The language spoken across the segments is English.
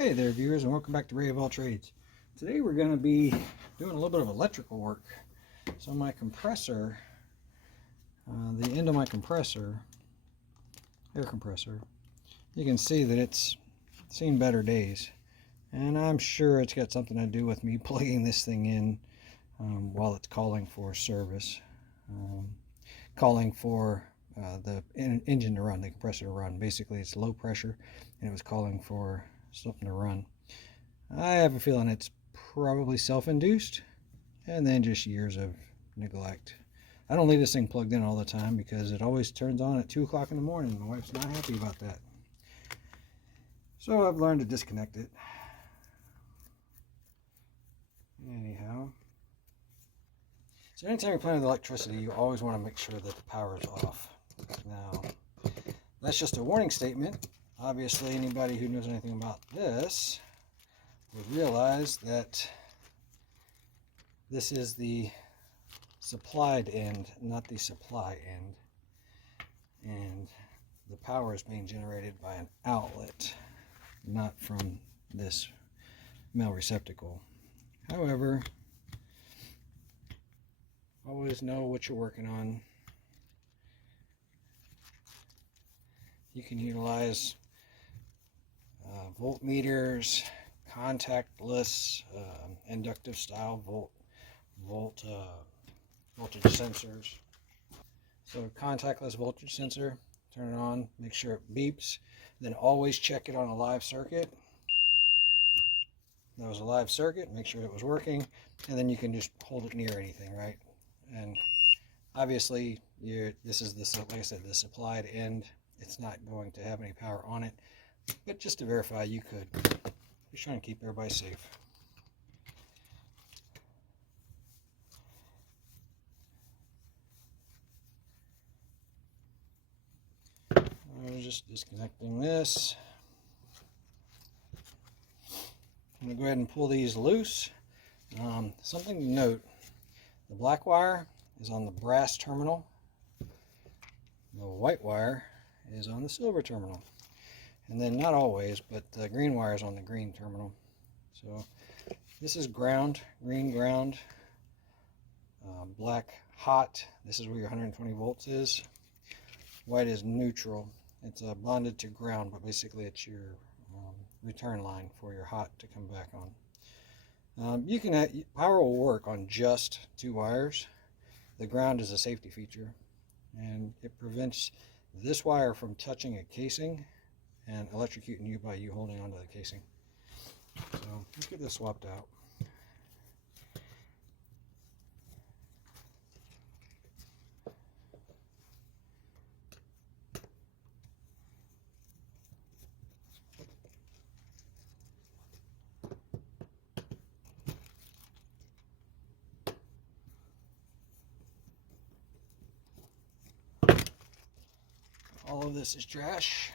Hey there viewers, and welcome back to Ray of All Trades. Today we're going to be doing a little bit of electrical work. So my compressor, the end of my compressor, air compressor, you can see that it's seen better days. And I'm sure it's got something to do with me plugging this thing in while it's calling for service. Calling for the engine to run, the compressor to run. Basically it's low pressure and it was calling for something to run. I have a feeling it's probably self-induced and then just years of neglect. I don't leave this thing plugged in all the time because it always turns on at 2 o'clock in the morning. My wife's not happy about that. So I've learned to disconnect it. Anyhow. So anytime you're playing with electricity, you always want to make sure that the power is off. Now, that's just a warning statement. Obviously, anybody who knows anything about this would realize that this is the supplied end, not the supply end. And the power is being generated by an outlet, not from this male receptacle. However, always know what you're working on. You can utilize voltmeters, contactless, inductive style voltage sensors. So contactless voltage sensor, turn it on, make sure it beeps, then always check it on a live circuit. That was a live circuit, make sure it was working, and then you can just hold it near anything, right? And obviously this is like I said, the supplied end. It's not going to have any power on it, but just to verify, you could. Just trying to keep everybody safe. I'm just disconnecting this. I'm going to go ahead and pull these loose. Something to note, the black wire is on the brass terminal. The white wire is on the silver terminal. And then not always, but the green wire is on the green terminal. So this is ground, green ground, black hot. This is where your 120 volts is. White is neutral. It's bonded to ground, but basically it's your return line for your hot to come back on. You can power will work on just 2 wires. The ground is a safety feature, and it prevents this wire from touching a casing and electrocuting you by you holding onto the casing. So let's get this swapped out. All of this is trash.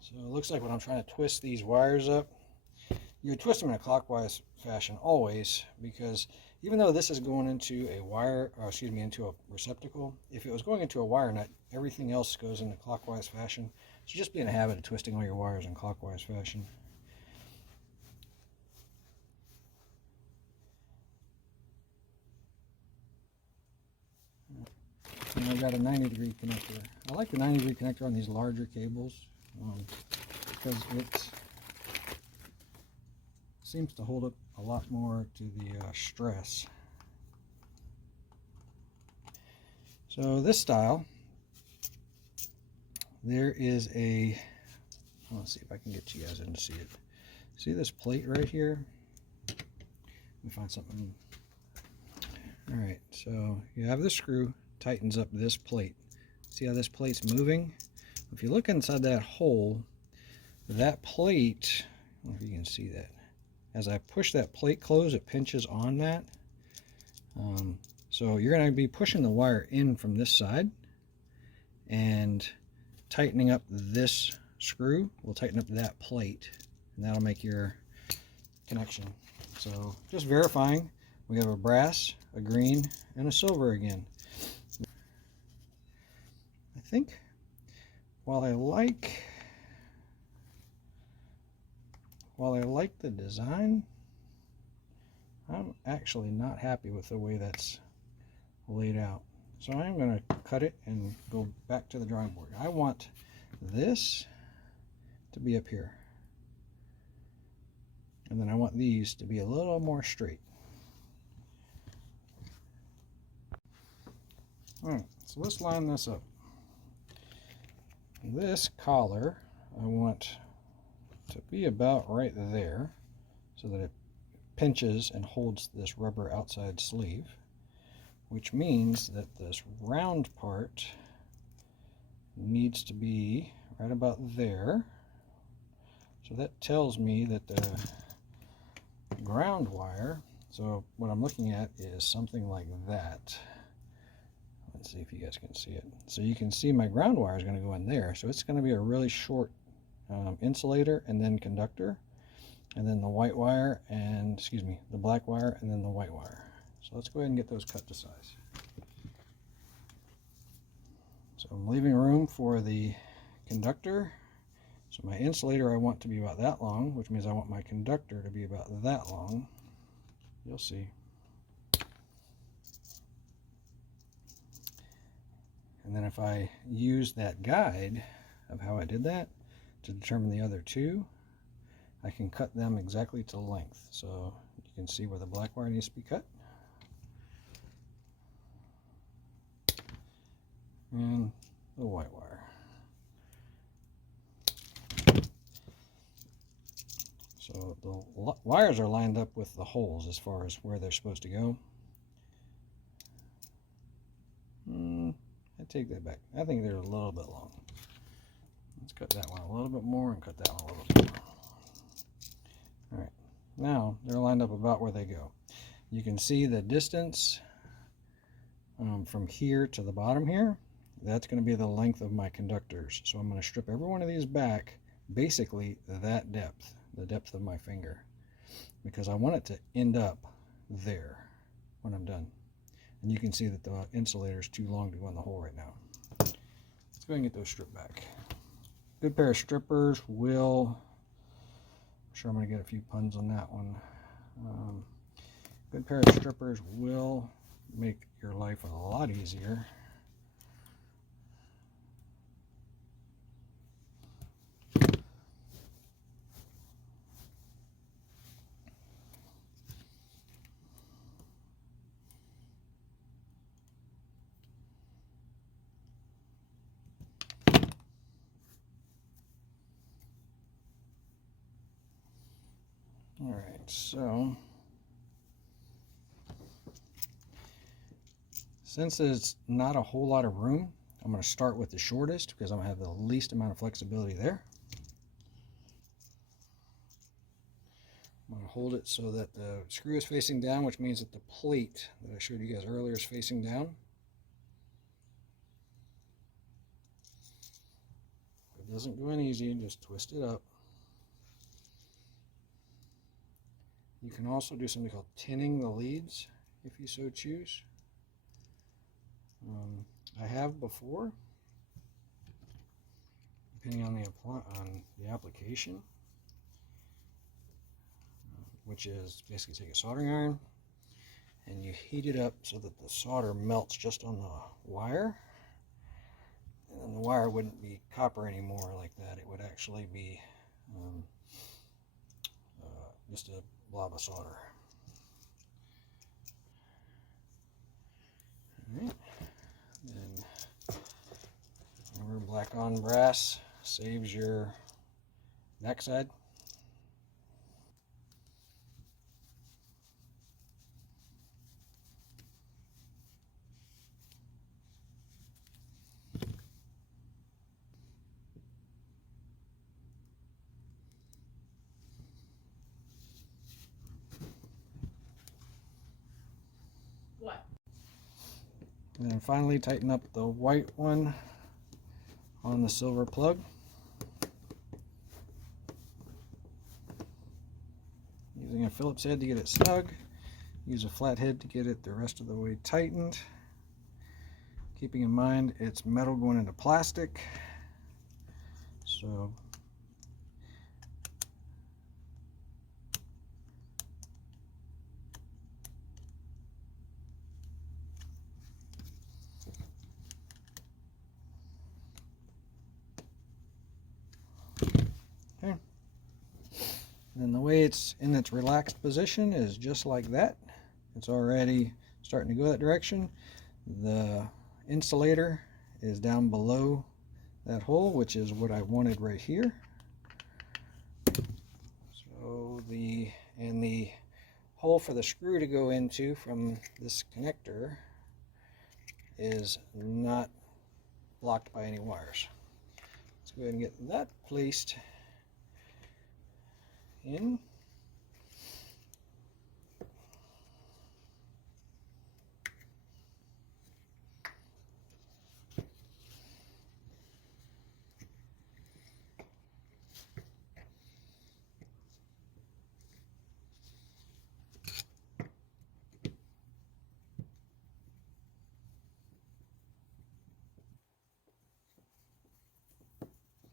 So it looks like when I'm trying to twist these wires up, you would twist them in a clockwise fashion always, because even though this is going into a wire, or excuse me, into a receptacle, if it was going into a wire nut, everything else goes in a clockwise fashion. So just be in a habit of twisting all your wires in clockwise fashion. And I've got a 90-degree connector. I like the 90-degree connector on these larger cables because it seems to hold up a lot more to the stress. So this style, there is a, let's see if I can get you guys in to see it. See this plate right here? Let me find something. All right, so you have the screw, tightens up this plate. See how this plate's moving? If you look inside that hole, that plate, I don't know if you can see that. As I push that plate closed, it pinches on that. So you're going to be pushing the wire in from this side, and tightening up this screw will tighten up that plate, and that'll make your connection. So just verifying, we have a brass, a green, and a silver again. think while I like the design, I'm actually not happy with the way that's laid out. So I'm going to cut it and go back to the drawing board. I want this to be up here. And then I want these to be a little more straight. Alright, so let's line this up. This collar I want to be about right there so that it pinches and holds this rubber outside sleeve, which means that this round part needs to be right about there. So that tells me that the ground wire, so what I'm looking at is something like that. Let's see if you guys can see it. So you can see my ground wire is going to go in there. So it's going to be a really short insulator and then conductor, and then the white wire and, the black wire and then the white wire. So let's go ahead and get those cut to size. So I'm leaving room for the conductor. So my insulator I want to be about that long, which means I want my conductor to be about that long. You'll see. And then if I use that guide of how I did that to determine the other two, I can cut them exactly to length. So you can see where the black wire needs to be cut. And the white wire. So the wires are lined up with the holes as far as where they're supposed to go. I take that back. I think they're a little bit long. Let's cut that one a little bit more and cut that one a little bit more. All right, now they're lined up about where they go. You can see the distance from here to the bottom here. That's going to be the length of my conductors. So I'm going to strip every one of these back, basically that depth, the depth of my finger, because I want it to end up there when I'm done. And you can see that the insulator is too long to go in the hole right now. Let's go ahead and get those stripped back. Good pair of strippers will, I'm sure I'm going to get a few puns on that one. Good pair of strippers will make your life a lot easier. All right, so since there's not a whole lot of room, I'm going to start with the shortest because I'm going to have the least amount of flexibility there. I'm going to hold it so that the screw is facing down, which means that the plate that I showed you guys earlier is facing down. It doesn't go in easy, just twist it up. You can also do something called tinning the leads if you so choose. I have before, depending on the application, which is basically take a soldering iron and you heat it up so that the solder melts just on the wire, and then the wire wouldn't be copper anymore like that. It would actually be just a blob of solder. All right. And remember, black on brass saves your backside. And then finally tighten up the white one on the silver plug. Using a Phillips head to get it snug. Use a flat head to get it the rest of the way tightened. keeping in mind it's metal going into plastic. So okay. And the way it's in its relaxed position is just like that. It's already starting to go that direction. The insulator is down below that hole, which is what I wanted right here. So the hole for the screw to go into from this connector is not blocked by any wires. Let's go ahead and get that placed in.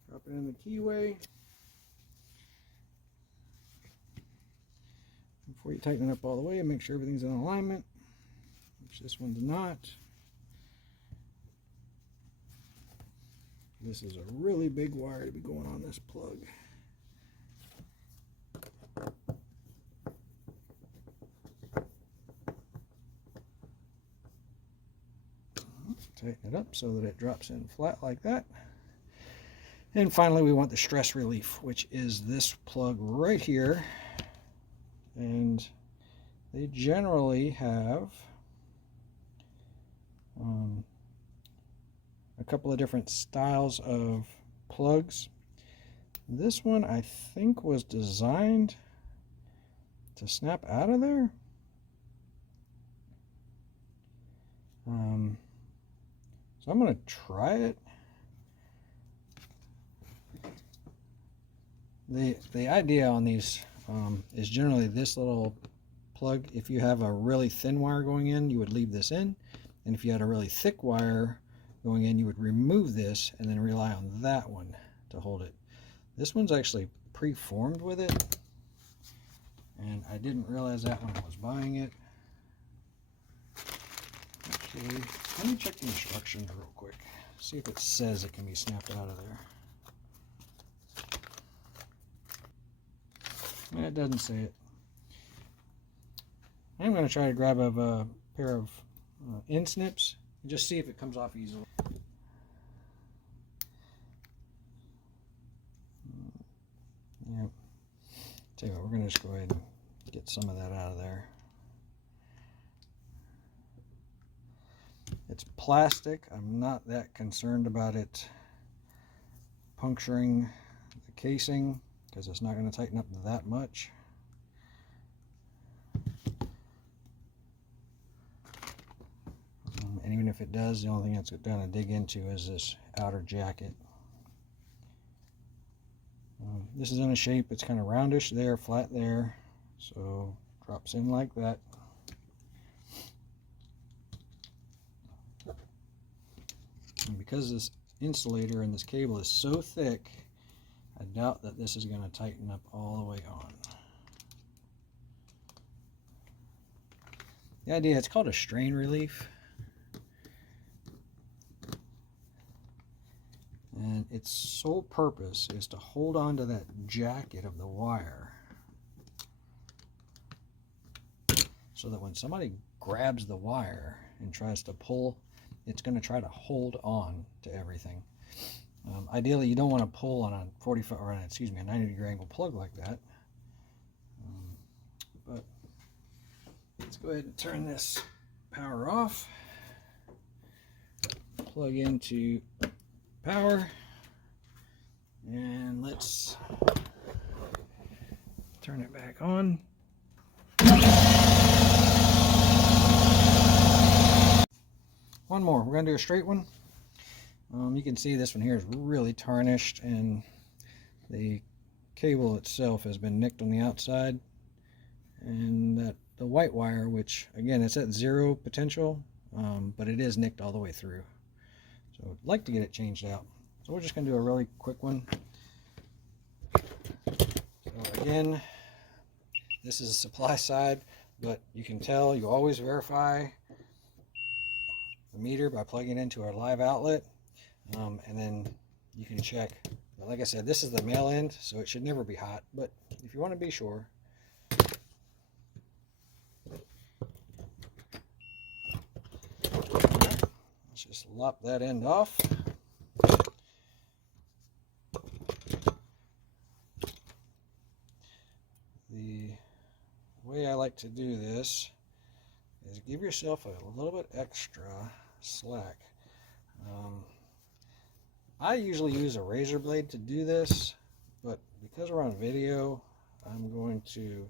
Drop it in the keyway. Before you tighten it up all the way, make sure everything's in alignment, which this one's not. This is a really big wire to be going on this plug. Tighten it up so that it drops in flat like that. And finally, we want the stress relief, which is this plug right here. And they generally have a couple of different styles of plugs. This one I think was designed to snap out of there. So I'm going to try it. The idea on these is generally this little plug. If you have a really thin wire going in, you would leave this in, and if you had a really thick wire going in, you would remove this and then rely on that one to hold it. This one's actually pre-formed with it, and I didn't realize that when I was buying it. Actually, let me check the instructions real quick, see if it says it can be snapped out of there. It doesn't say it. I'm going to try to grab a pair of end snips and just see if it comes off easily. Yeah. Tell you what, we're going to just go ahead and get some of that out of there. It's plastic. I'm not that concerned about it puncturing the casing, because it's not going to tighten up that much. And even if it does, the only thing it's going to dig into is this outer jacket. This is in a shape, it's kind of roundish there, flat there, so drops in like that. And because this insulator and this cable is so thick, I doubt that this is going to tighten up all the way on. The idea, it's called a strain relief. And its sole purpose is to hold on to that jacket of the wire so that when somebody grabs the wire and tries to pull, it's going to try to hold on to everything. Ideally, you don't want to pull on a 90-degree angle plug like that. But let's go ahead and turn this power off. Plug into power, and let's turn it back on. One more. We're going to do a straight one. You can see this one here is really tarnished, and the cable itself has been nicked on the outside, and that the white wire, which again it's at zero potential, but it is nicked all the way through. So I'd like to get it changed out. So we're just going to do a really quick one. So again, this is a supply side, but you can tell you always verify the meter by plugging it into our live outlet, and then you can check. But like I said, this is the male end, so it should never be hot, but if you want to be sure. Let's just lop that end off. The way I like to do this is give yourself a little bit extra slack. I usually use a razor blade to do this, but because we're on video, I'm going to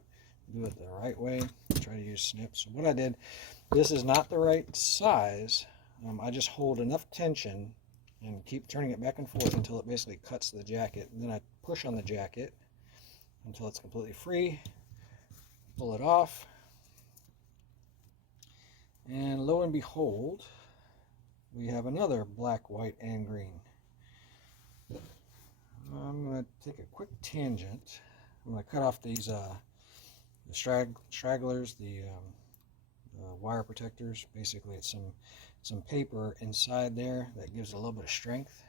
do it the right way. Try to use snips. What I did, this is not the right size. I just hold enough tension and keep turning it back and forth until it basically cuts the jacket. And then I push on the jacket until it's completely free. Pull it off. And lo and behold, we have another black, white, and green. I'm going to take a quick tangent. I'm going to cut off these the stragglers, the wire protectors. Basically, it's some paper inside there that gives it a little bit of strength.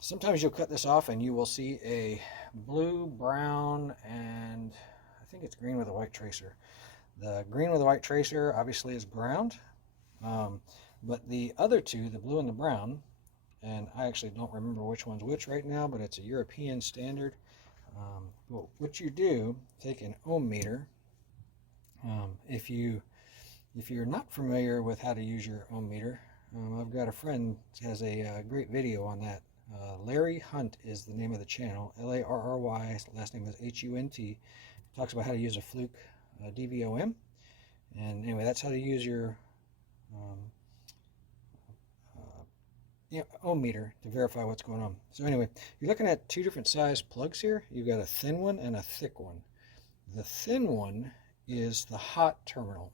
Sometimes you'll cut this off and you will see a blue, brown, and I think it's green with a white tracer. The green with a white tracer obviously is ground, but the other two, the blue and the brown, and I actually don't remember which one's which right now, but it's a European standard. Well, what you do, take an ohm meter. If you're not familiar with how to use your ohm meter, I've got a friend who has a great video on that. Larry Hunt is the name of the channel. Larry, last name is Hunt. Talks about how to use a Fluke DVOM. And anyway, that's how to use your ohm meter to verify what's going on. So anyway, you're looking at two different size plugs here. You've got a thin one and a thick one. The thin one is the hot terminal.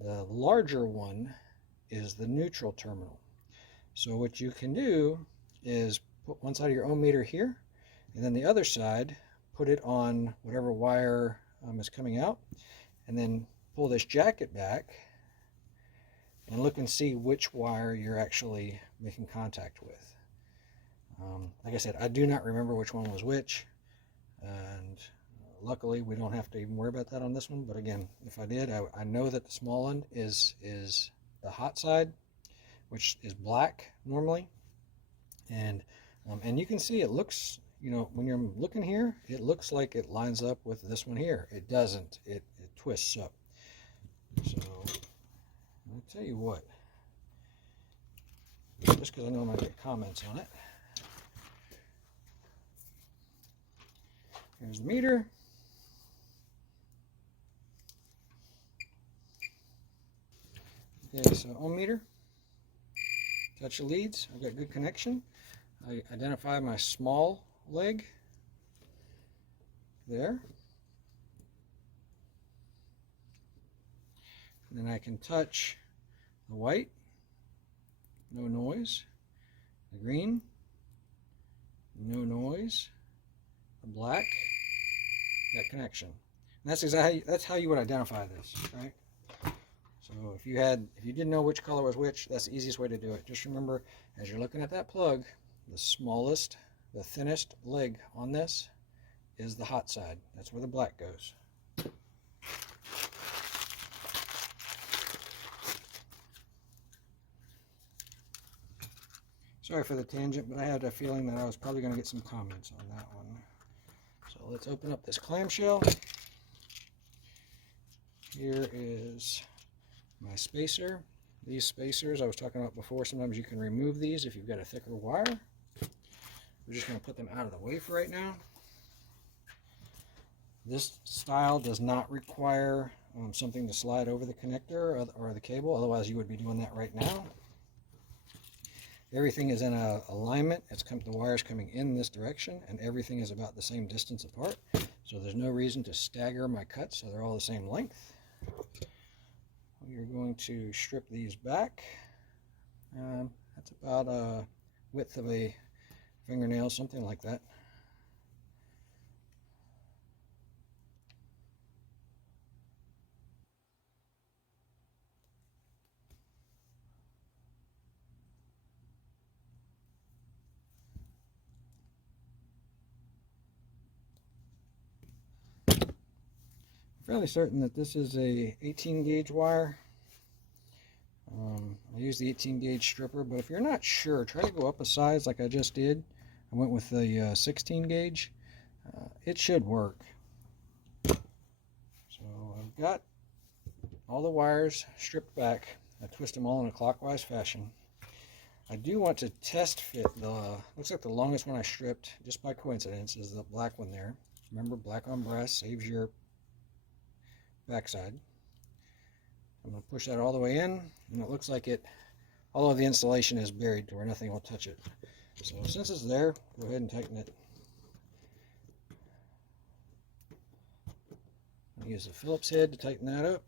The larger one is the neutral terminal. So what you can do is put one side of your ohm meter here, and then the other side, put it on whatever wire is coming out, and then pull this jacket back and look and see which wire you're actually making contact with. Like I said, I do not remember which one was which, and luckily we don't have to even worry about that on this one. But again, if I did, I know that the small end is the hot side, which is black normally, and you can see it looks, you know, when you're looking here, it looks like it lines up with this one here. It doesn't. It twists up. So I'll tell you what, just because I know I might get comments on it. Here's the meter. Okay, so ohm meter. Touch the leads. I've got good connection. I identify my small leg there. And then I can touch the white, no noise. The green, no noise. The black, got connection. And that's how you would identify this, right? So if you didn't know which color was which, that's the easiest way to do it. Just remember, as you're looking at that plug, the smallest, the thinnest leg on this is the hot side. That's where the black goes. Sorry for the tangent, but I had a feeling that I was probably going to get some comments on that one. So let's open up this clamshell. Here is my spacer. These spacers I was talking about before, sometimes you can remove these if you've got a thicker wire. We're just going to put them out of the way for right now. This style does not require something to slide over the connector or the cable, otherwise you would be doing that right now. Everything is in alignment. The wire's coming in this direction, and everything is about the same distance apart. So there's no reason to stagger my cuts, so they're all the same length. we are going to strip these back. That's about a width of a fingernail, something like that. Fairly certain that this is a 18 gauge wire. I use the 18 gauge stripper, but if you're not sure, try to go up a size like I just did. I went with the 16 gauge. It should work. So I've got all the wires stripped back. I twist them all in a clockwise fashion. I do want to test fit looks like the longest one I stripped, just by coincidence, is the black one there. Remember, black on brass saves your backside. I'm going to push that all the way in, and it looks like although the insulation is buried to where nothing will touch it. So since it's there, go ahead and tighten it. I'll use the Phillips head to tighten that up.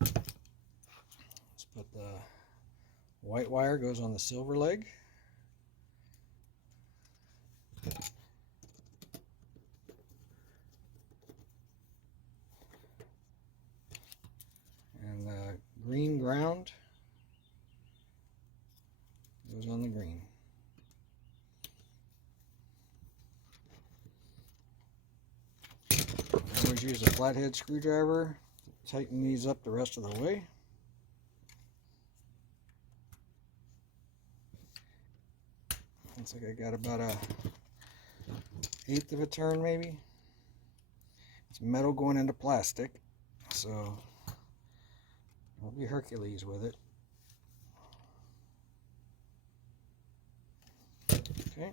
Let's put the white wire goes on the silver leg. And the green ground goes on the green. I always use a flathead screwdriver to tighten these up the rest of the way. Looks like I got about a 1/8 of a turn maybe. It's metal going into plastic, so I'll be Hercules with it. Okay.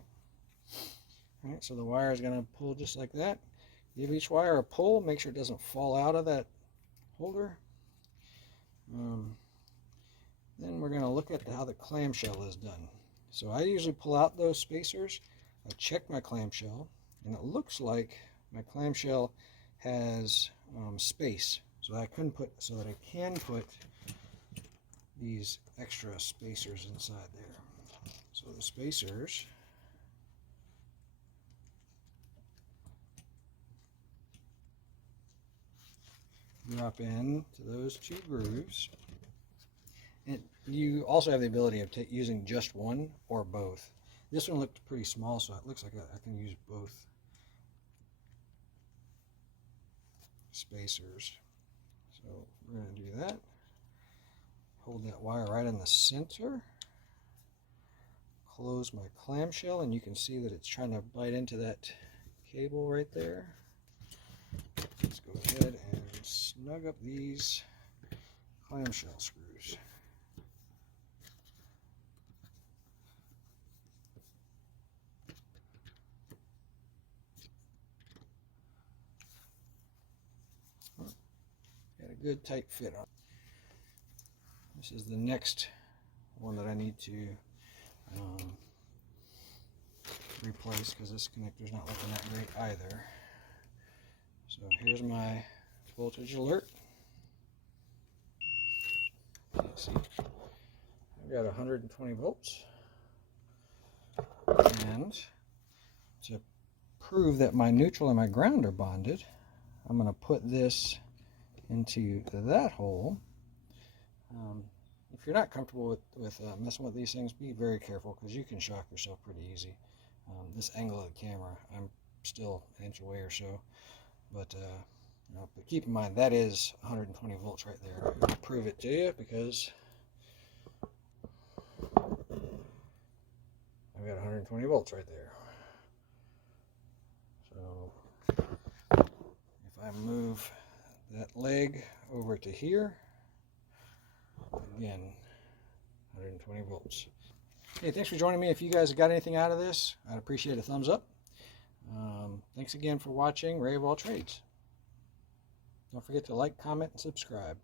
Alright, so the wire is going to pull just like that. Give each wire a pull, make sure it doesn't fall out of that holder. Then we're going to look at how the clamshell is done. So I usually pull out those spacers, I check my clamshell, and it looks like my clamshell has space, so that I can put these extra spacers inside there. So the spacers drop in to those two grooves. And you also have the ability of using just one or both. This one looked pretty small, so it looks like I can use both spacers. So we're going to do that. Hold that wire right in the center. Close my clamshell, and you can see that it's trying to bite into that cable right there. Let's go ahead and snug up these clamshell screws. Got a good tight fit on. This is the next one that I need to replace, because this connector's not looking that great either. So here's my voltage alert. Let's see, I've got 120 volts, and to prove that my neutral and my ground are bonded, I'm going to put this into that hole. If you're not comfortable with messing with these things, be very careful, because you can shock yourself pretty easy. This angle of the camera, I'm still an inch away or so, but keep in mind that is 120 volts right there. I'll prove it to you, because I've got 120 volts right there. So if I move that leg over to here, again, 120 volts. Hey, thanks for joining me. If you guys got anything out of this, I'd appreciate a thumbs up. Thanks again for watching Ray of All Trades. Don't forget to like, comment, and subscribe.